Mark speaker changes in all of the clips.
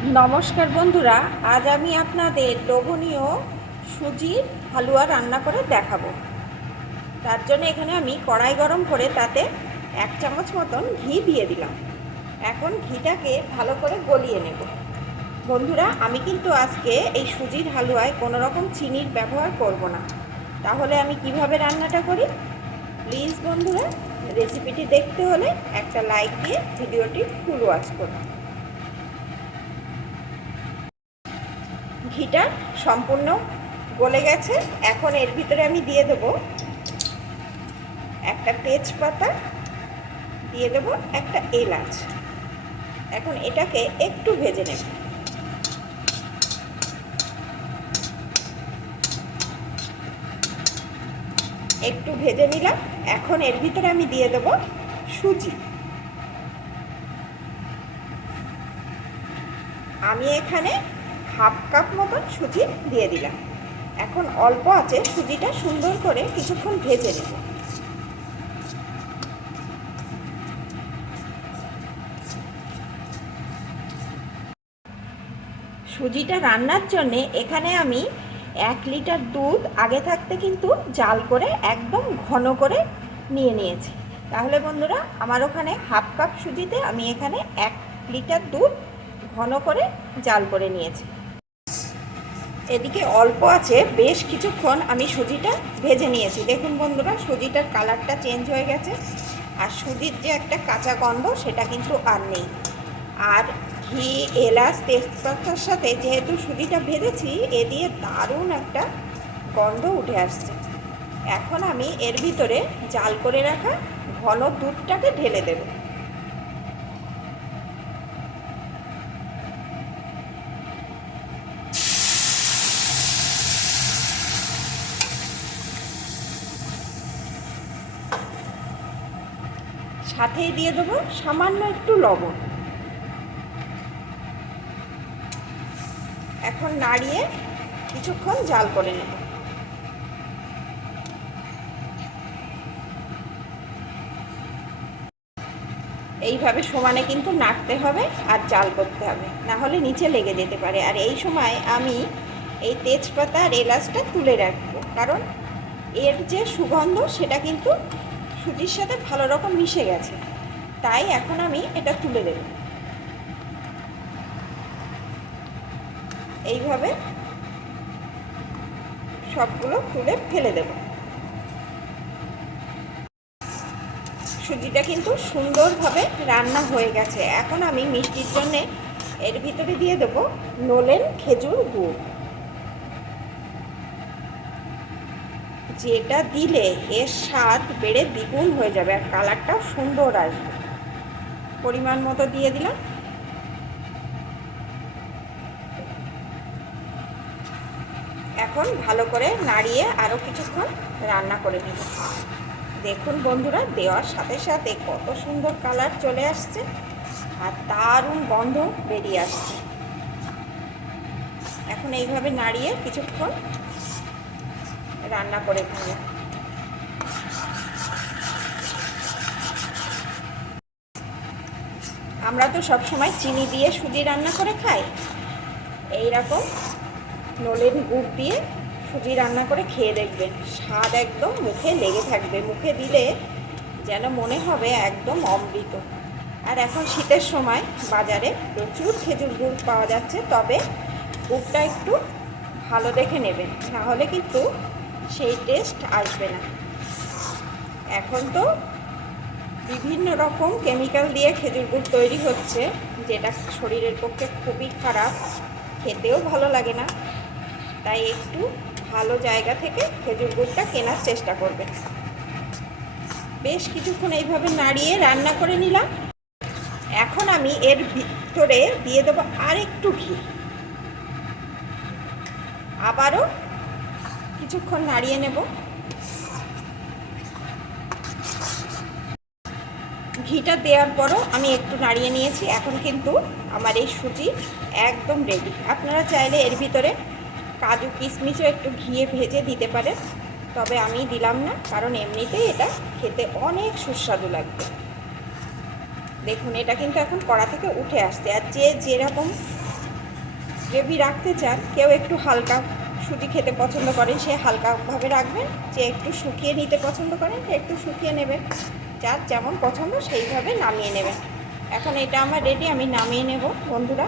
Speaker 1: নমস্কার বন্ধুরা, আজ আমি আপনাদের লোভনীয় সুজির হালুয়া রান্না করে দেখাবো। তার জন্য এখানে আমি কড়াই গরম করে তাতে এক চামচ মতন ঘি দিয়ে দিলাম। এখন ঘিটাকে ভালো করে গলিয়ে নেব। বন্ধুরা, আমি কিন্তু আজকে এই সুজির হালুয়ায় কোনো রকম চিনির ব্যবহার করব না। তাহলে আমি কীভাবে রান্নাটা করি? প্লিজ বন্ধুরা, রেসিপিটি দেখতে হলে একটা লাইক দিয়ে ভিডিওটি ফুল ওয়াচ করুন। ঘিটা সম্পূর্ণ গলে গেছে। এখন এর ভিতরে আমি দিয়ে দেব একটা তেজপাতা, দিয়ে দেব একটা এলাচ। এখন এটাকে একটু ভেজে নেব। একটু ভেজে নিলাম। এখন এর ভিতরে আমি দিয়ে দেব সুজি। আমি এখানে হাফ কাপ মতন সুজি দিয়ে দিলাম। এখন অল্প আছে, সুজিটা সুন্দর করে কিছুক্ষণ ভেজে নেব। সুজিটা রান্নার জন্যে এখানে আমি এক লিটার দুধ আগে থাকতে কিন্তু জাল করে একদম ঘন করে নিয়ে নিয়েছি। তাহলে বন্ধুরা, আমার ওখানে হাফ কাপ সুজিতে আমি এখানে এক লিটার দুধ ঘন করে জাল করে নিয়েছি। এদিকে অল্প আছে, বেশ কিছুক্ষণ আমি সুজিটা ভেজে নিয়েছি। দেখুন বন্ধুরা, সুজিটার কালারটা চেঞ্জ হয়ে গেছে। আর সুজির যে একটা কাঁচা গন্ধ, সেটা কিন্তু আর নেই। আর ঘি, এলাচ, তেজপাতার সাথে যেহেতু সুজিটা ভেজেছি, এ দিয়ে দারুণ একটা গন্ধ উঠে আসছে। এখন আমি এর ভিতরে জাল করে রাখা ঘন দুধটাকে ঢেলে দেবো। সাথেই দিয়ে দেবো, সামান্য একটু লবণ। এখন নাড়িয়ে কিছুক্ষণ জাল করে নেব। এইভাবে সমানে কিন্তু নাড়তে হবে আর জাল করতে হবে, না হলে নিচে লেগে যেতে পারে। আর এই সময় আমি এই তেজপাতা আর এলাচটা তুলে রাখব, কারণ এর যে সুগন্ধ সেটা কিন্তু সুজির সাথে ভালো রকম মিশে গেছে। তাই এখন আমি এটা তুলে দেব। এইভাবে সবগুলো তুলে ফেলে দেব। সুজিটা কিন্তু সুন্দরভাবে রান্না হয়ে গেছে। এখন আমি মিষ্টির জন্যে এর ভিতরে দিয়ে দেব নোলেন খেজুর গুড়। যেটা দিলে এর স্বাদ বেড়ে দ্বিগুণ হয়ে যাবে আর কালারটাও সুন্দর আসবে। পরিমাণ মতো দিয়ে দিলাম। এখন ভালো করে নাড়িয়ে আরও কিছুক্ষণ রান্না করে নেব। দেখুন বন্ধুরা, দেওয়ার সাথে সাথে কত সুন্দর কালার চলে আসছে আর দারুণ গন্ধ বেরিয়ে আসছে। এখন এইভাবে নাড়িয়ে কিছুক্ষণ রান্না করে খাব। আমরা তো সব সময় চিনি দিয়ে সুজি রান্না করে খাই। এই রকম নলেন গুড় দিয়ে সুজি রান্না করে খেয়ে দেখবেন স্বাদ একদম মুখে লেগে থাকবে। মুখে দিলে যেন মনে হবে একদম অমৃত। আর এখন শীতের সময় বাজারে প্রচুর খেজুর গুড় পাওয়া যাচ্ছে। তবে গুড়টা একটু ভালো দেখে নেবেন নাহলে কিন্তু সেই টেস্ট আসবে না। এখন তো বিভিন্ন রকম কেমিক্যাল দিয়ে খেজুর গুড় তৈরি হচ্ছে, যেটা শরীরের পক্ষে খুবই খারাপ, খেতেও ভালো লাগে না। তাই একটু ভালো জায়গা থেকে খেজুর গুড়টা কেনার চেষ্টা করবে। বেশ কিছুক্ষণ এইভাবে নাড়িয়ে রান্না করে নিলাম। এখন আমি এর ভিতরে দিয়ে দেবো আরেকটু ঘি। আবারও কিছুক্ষণ নাড়িয়ে নেব। ঘিটা দেওয়ার পরও আমি একটু নাড়িয়ে নিয়েছি। এখন কিন্তু আমার এই সুজি একদম রেডি আপনারা চাইলে এর ভিতরে কাজু কিশমিশও একটু ঘিয়ে ভেজে দিতে পারেন। তবে আমি দিলাম না, কারণ এমনিতেই এটা খেতে অনেক সুস্বাদু লাগবে। দেখুন, এটা কিন্তু এখন কড়া থেকে উঠে আসছে। আর যে যেরকম গ্রেভি রাখতে চান, কেউ একটু হালকা সুজি খেতে পছন্দ করেন, সে হালকাভাবে রাখবেন, যে একটু শুকিয়ে নিতে পছন্দ করেন, সে একটু শুকিয়ে নেবেন। যার যেমন পছন্দ সেইভাবে নামিয়ে নেবেন। এখন এটা আমার রেডি আমি নামিয়ে নেব, বন্ধুরা।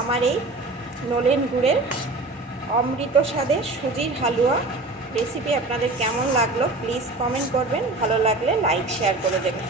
Speaker 1: আমার এই নলেন গুড়ের অমৃত স্বাদের সুজির হালুয়া রেসিপি আপনাদের কেমন লাগল প্লিজ কমেন্ট করবেন। ভালো লাগলে লাইক শেয়ার করে দেবেন।